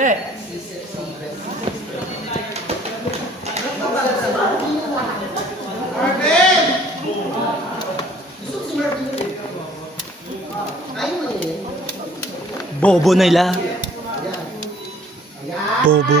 Marvin! Bobo nila. Bobo.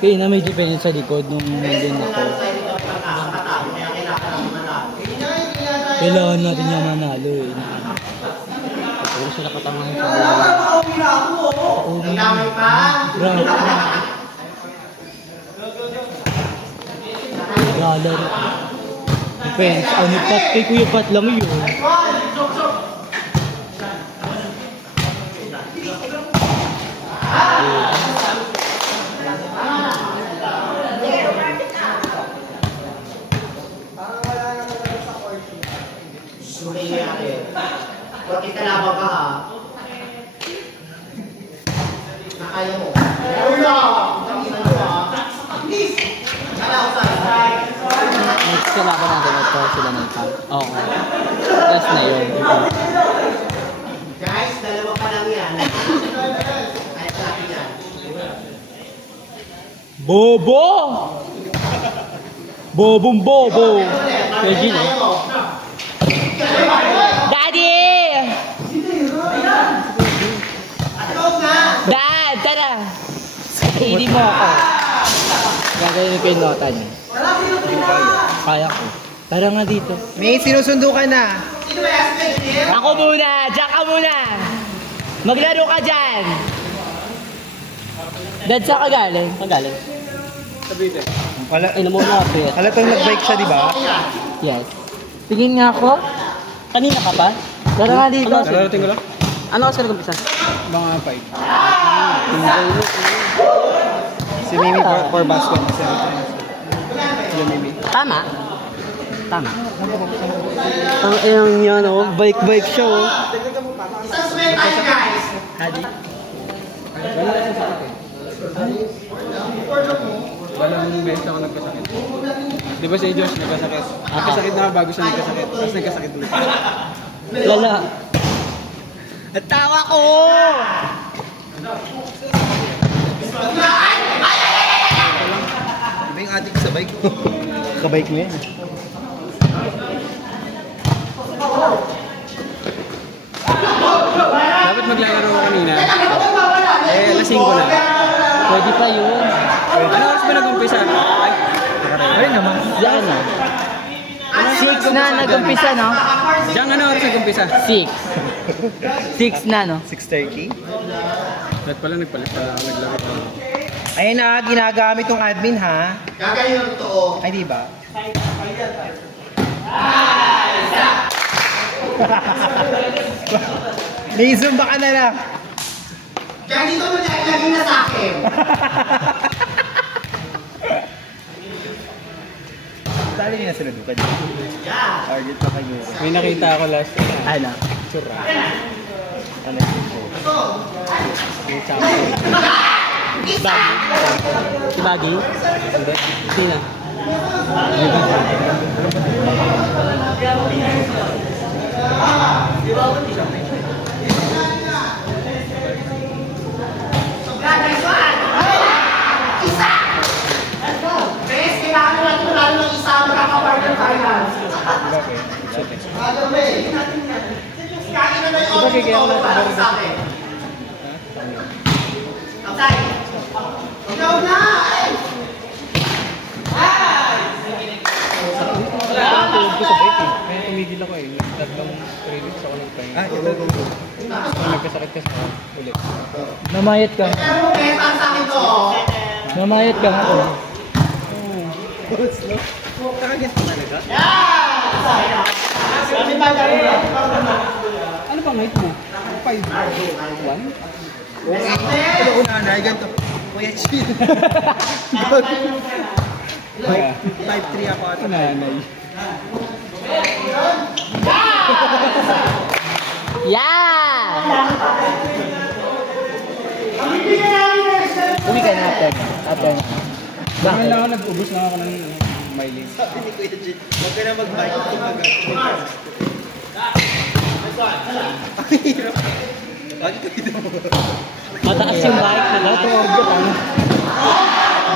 Kaya na may depensa sa likod nung nandun ako. Kailangan natin yung manalo eh. Puro sila katangahan sa Bravo. Galar. Depends. Ano pat kay Kuya Pat lang yun. Bakit kalaban ka ha? Nakaya mo. Next kalaban natin ito sila ng tag. Oo. Last na yun. Guys, dalawa pa lang yan. Ay, sa akin yan. Bobo! Bobong bobo! Pwede na. Daddy! Dad, tara! Hindi mo ako. Gagawin ko yung nota niya. Kaya ko. Tara nga dito. May sinusundo ka na. Ako muna! Diyan ka muna! Maglaro ka dyan! Dad, saan ka galing? Saan galing? Sabihin. Ay, namuna ako. Halatang nag-bike siya, di ba? Yes. Tingin nga ako. Kanina ka pa? Tara nga dito. Nararating ko lang? Ano kasi nag-umpisa? Mga 5. Si Mimi for basket. Si Mimi. Tama. Tama. Ang ayang yan oh. Bike siya oh. Isang swell tayo guys. Hadi. Wala kasi sakit eh. Wala mong beses ako nagkasakit. Di ba si Josh nagkasakit? Nagkasakit na bago siya nagkasakit. Tapos nagkasakit ulit. Lala. At tawa ko! Iba yung adik sa bike ko. Kabike mo yan. Dapat maglalaro ko kanina. Alas 5 na. Pwede pa yun. Ano oras ba nag-umpisa? Ay naman. Diyan na. 6 na nag-umpisa no? Diyan ano oras nag-umpisa? 6. 6 na no? 6:30? Dapat pala nagpalit pala ako naglaro. Ayun na, ginagamit tong admin ha. Gagayin ang totoo. Ay di ba? May zumba ka na lang. Kaya dito mo lagi na sa akin. Dali niya sila duka dito. Target pa kayo. May nakita ako last time. Ano? Tsura. Ano yung Si Baggy? Sino? Isa! Bes, kailangan natin lalo ng isa magkaka-partner finals. Okay. It's okay. Kaya na yung audio ko para sa akin. Outside! Ikaw na! Kaya tumigil ako eh. Tatlong 3 weeks ako nagpahinga. Ito. Nagkasakit kasi ako ulit. Namayat ka. Pero bes, ang sa akin to. Namayat ka ako. Kakagat ka talaga? Ano bang height mo? 5'1"? Ano unanay? Ganito. Kuya Chill. 5'3" ako at unanay. Yeah! Uwi ka na, Aten. Bakit lang ako nag-ubos lang ako ng smiling. Sabi ni Kuya Jin, huwag ka na mag-bike tumagal. Ang hirap. Bakit ka dito mo? Mataas yung bike nila.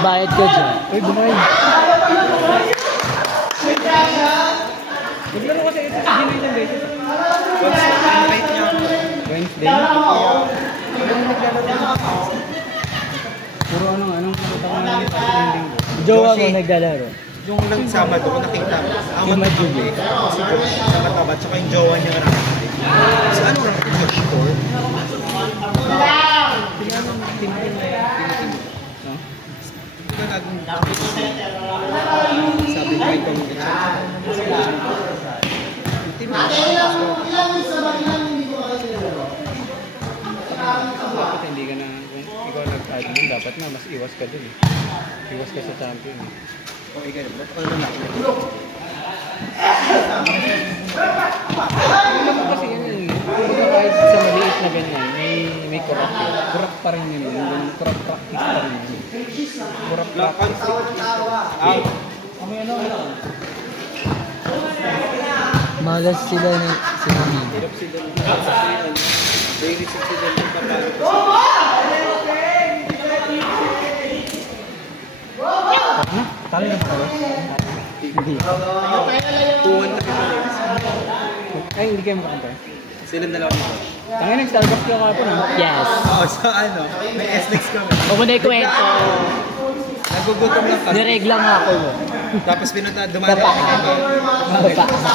Bayad ko dyan. Uy, bumayin. Naglaro kasi ito sa Gino ilang beses. Invite niya ako. Wednesday. Puro anong nakita ko na yung ending. Jowa mo Joshi. naglalaro. Yung lang Sabado ko nakita ko. Ang matuli. Si Josh sa mataba. Tsaka yung jowa niya nga nakita. Si ano lang? Josh Core. No? Diba naging sabi ko ito yung Dapat hindi ka na, kung ikaw nag-admin, dapat na mas iwas ka dun eh. Iwas ka sa champion eh. O ikaw, ano lang? Alam mo kasi yun yun. Kumbaga kahit sa maliit na ganyan, may corrupt yun. Corrupt pa rin yun. Yung corrupt practice pa rin yun. Corrupt practice. May ano? Malas sila ni Sinami. Hirap sila. Very sick sila ng papalo. Tali na ba? Hindi. 2-1 na pipilips. Ay, hindi kayo makakampa. Silang dalawa nito. Tangin nag-Starbucks ka kapon ha? Yes. Oo, so ano, may S-Lex kami. Huwag mo na ikwento. Nagugutom lang kami. Niregla nga ako. Tapos dumaan kami kami.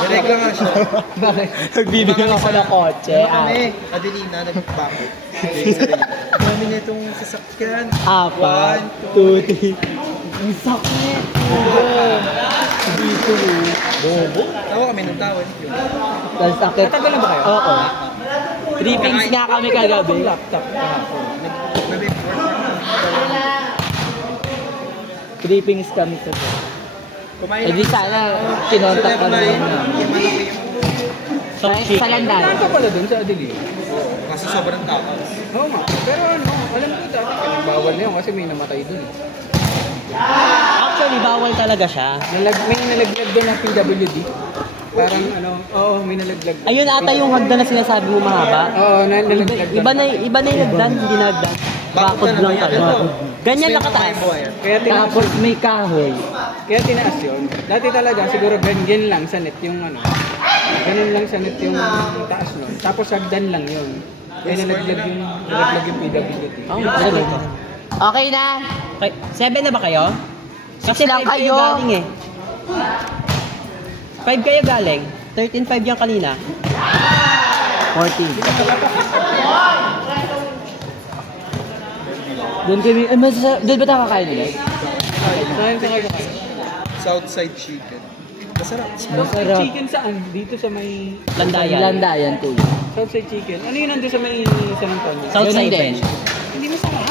Niregla nga siya. Bakit? Nagbibigyan ako ng kotse. Kami, Adelina, nagbakot. Kami na itong sasakyan. 4, 2, 3. Ang sakit. Dito. Bobo. Tawa kami ng tawon. Tapos sakit. Matagal na ba kayo? Oo. 3 pings nga kami kagabi. Laptop kahapon. Nag-report. 3 pings kami sa to. Kumain Eh di sana, kinontak ka naman namin. Sa landan. Saan ka pala dun sa Adelie? Kasi sobrang takas. Oo nga. Pero ano, alam ko dati bawal na yun kasi may namatay dun. Actually, bawal talaga siya. May nalaglag doon ng PWD. Parang ano, oo, may nalaglag. Ayun ata yung hagdan na sinasabi mo mahaba. Oo, nalaglag doon. Iba na yung hagdan, hindi na hagdan. Bakod lang talaga. Ganyan lang kataas. Kaya tinaas, Tapos may kahoy. kaya tinaas yun. Dati talaga, siguro ganyan lang sa net yung ano. Ganun lang sa net yung taas nun. Tapos hagdan lang yun. Kaya nalaglag yung PWD. Okay na. 7 na ba kayo? Kasi lang kayo. Galing eh. 5 kayo galing. 13-5 yung kanina. 14. Doon kami, doon ba tayo kakain ulit? Saan sa kayo? Southside chicken. Masarap. Masarap. Chicken saan? Dito sa may Landayan. Landayan po. Southside chicken. Ano yun nandun sa may San Antonio? Southside din. Hindi masarap.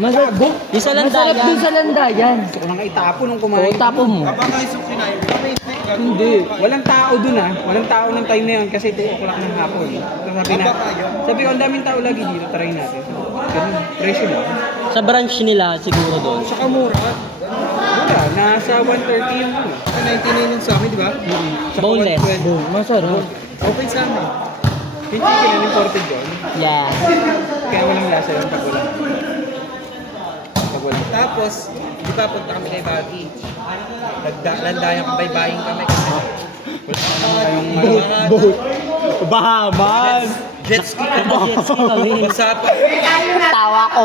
Masarap. Yung sa Landayan. Masarap dun sa Landayan. Gusto ko nang itapo nung kumain. Oo, tapo mo. Kapag kayo sa kinain, kami Hindi. Walang tao dun ah. Walang tao ng time na yun kasi 2 o'clock ng hapon. So sabi ko, ang daming tao lagi dito. Try natin. Ganun. Presyo lang. Sa branch nila siguro doon. Saka mura. Wala. Nasa 130 yung ano. 99 yung sa amin, di ba? Saka Boneless. 120. Masarap. Okay sa amin. Yung chicken na imported yun. Yeah. Kaya walang lasa yun pag wala. Pag wala. Tapos, di ba punta kami kay Baggy? Naglandayan baybayin kami kasi Kayong boat. Bahamas. Jet ski kami. kami. Usapan. Tawa ko.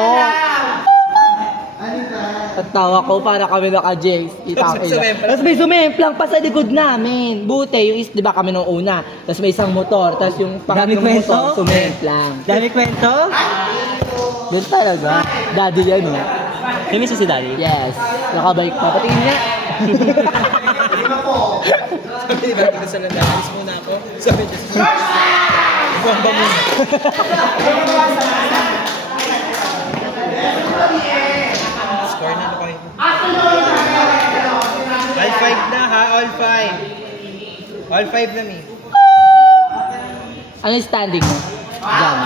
At tawa ko para kami naka-James. Tapos may sumemplang pa sa likod namin. Buti, yung di ba kami nung una. Tapos may isang motor. Tapos yung pangatlong motor, sumemplang. Dami kwento? Doon talaga. Daddy yan eh. Kami si Daddy? Yes. Nakabike pa. Patingin niya. Sabi ni Baggy ko sa landayan, alis muna ako. Sabi niya, bamba mo. Score na ako. All 5 na ha, all 5. All 5 na mi. Ano yung standing mo? Diyan.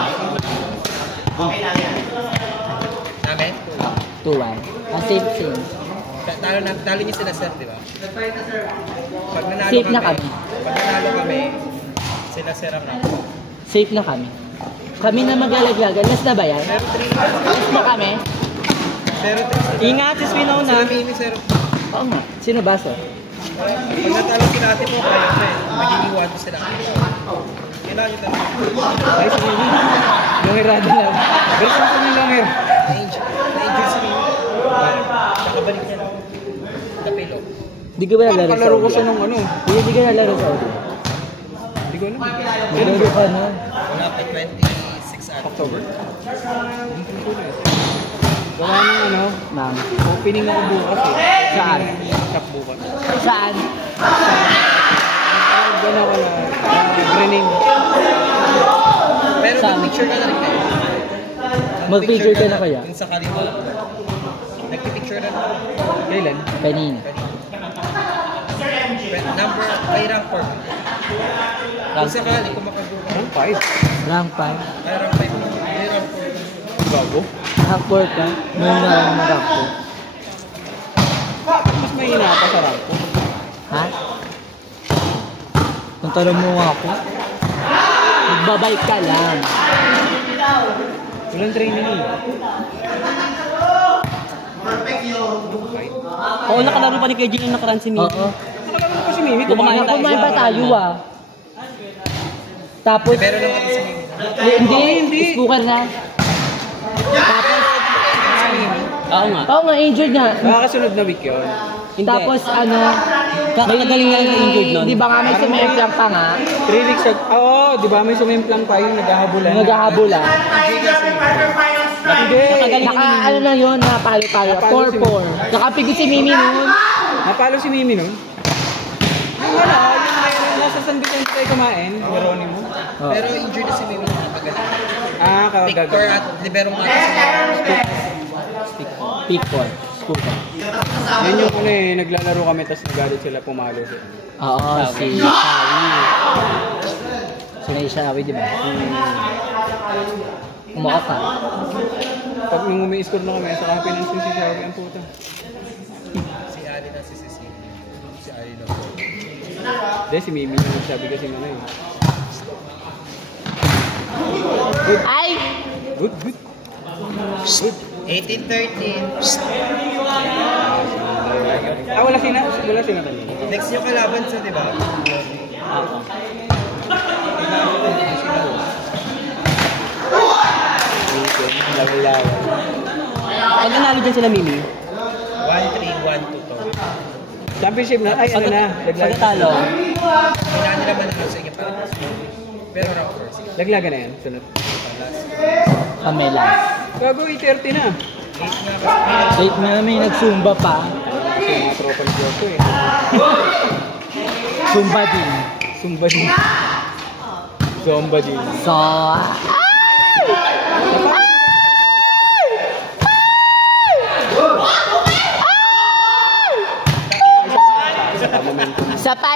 Namin? 2-1. Same. Talo niyo sila sir, di ba? Pag nanalo Safe na kami. Pag nanalo kami, sila sir ang rank. Safe na kami. Kami na maglalaglagan. Last na ba yan? Last na kami? 0-3. Ingat, sis Pinaw Sila na. Mimi sir. Oo nga. Sino ba, sir? Pag natalo sila ate mo, kaya sir. Magiging 1-2 sila. Kailangan nyo talaga. Ay, si Mimi. Longirado lang. Version ko ng longer. Na-injure si Mimi. Nakabalik niya lang. Napilo. Di ko ba nalaro sa Palaro ko Audi? siya nung ano. Hindi ka nalaro sa Audi. Hindi ko alam. Nalaro ka na. Wala pa 26 ate. October? Hindi ko alam. Gawa ng ano, Ma'am. opening ako bukas eh. Saan? Shop bukas. Saan? Gano'n ako na grenade. Pero Saan? mag-picture ka na rin kayo. Mag-picture ka na kaya? Kung sakali mo. Nag-picture na rin. Kailan? Kanina. Number, may rank 4. Kung sakali, kung makagulo. Rank 5. Rank 5. May rank 5. May rank 4. Bago. Rank 4 ka? May rank 4. Mas may hina pa sa rank ko. Ha? Kung tanong mo ako, magbabike ka lang. Walang training eh. Oo, nakalaro pa ni KJ yung nakaraan si Mimi. Oo. Nakalaro ko si Mimi. Kumain tayo. Kumain pa tayo ah. Tapos, Pero lang ako sa Mimi. hindi. Spooker na. Tapos, Oo nga. oo nga, injured nga. Makakasunod na week yun. Hindi. Tapos ano, Kakagaling nga yung injured nun. di ba nga may sumemplang pa nga? 3 weeks ago. Oo, di ba may sumimplang pa yung naghahabulan? Naghahabula. Hindi. Naka ano na yun, napalo-palo. Napalo si 4-4. Nakapigil si Mimi nun. Napalo si Mimi nun. Yung wala, yung nasa San Vicente tayo kumain, Geronimo. Oh. Pero injured na si Mimi nakagaling. Ah, Victor kagagaling. at liberong mata sa Pick 4. Spooker. Yun yung ano eh, naglalaro kami tapos nagalit sila pumalo. Oo, si Shawi. Si Shawi, di ba? Umakas ka. Pag nung umi-score na kami, saka pinansin si Shawi ang puta. Si Ali na si Cecilia. Si Ali na. Hindi, si Mimi yung nagsabi kasi ano eh. Ay! Good, good. 18-13. Ah, wala sina talaga. Next yung kalaban sa, di ba? Oo. Lawa-lawa. Pag nanalo dyan sila Mimi, 1-3, 1-2 to. Championship na, ay ano na. pagkatalo, Kailangan nila manalo sa inyo para. Pero round first. Laglagan na yan, sunod. Pamela. Gago, 8:30 na. 8 na kasi. Late na may nagsumba pa. Kasi mga tropa ni Joko eh. Zumba din. Zumba din. Zumba din. So,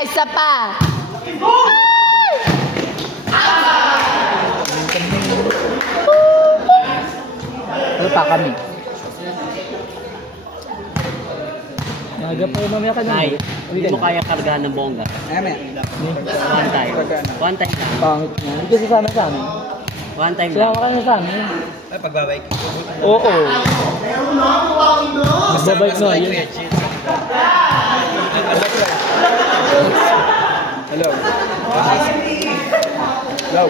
isa pa. Ano pa kami? Naga pa yung mamaya ka na. ay, hindi mo kaya kargahan ng bongga. Ayan. One time. One time lang. Pangit na. Hindi kasi sama sa amin. One time lang. Sama ka na sa amin. Ay, pagbabike. Oo. Magbabike na. Like Yun. Kuya Jin. Hello. Hello.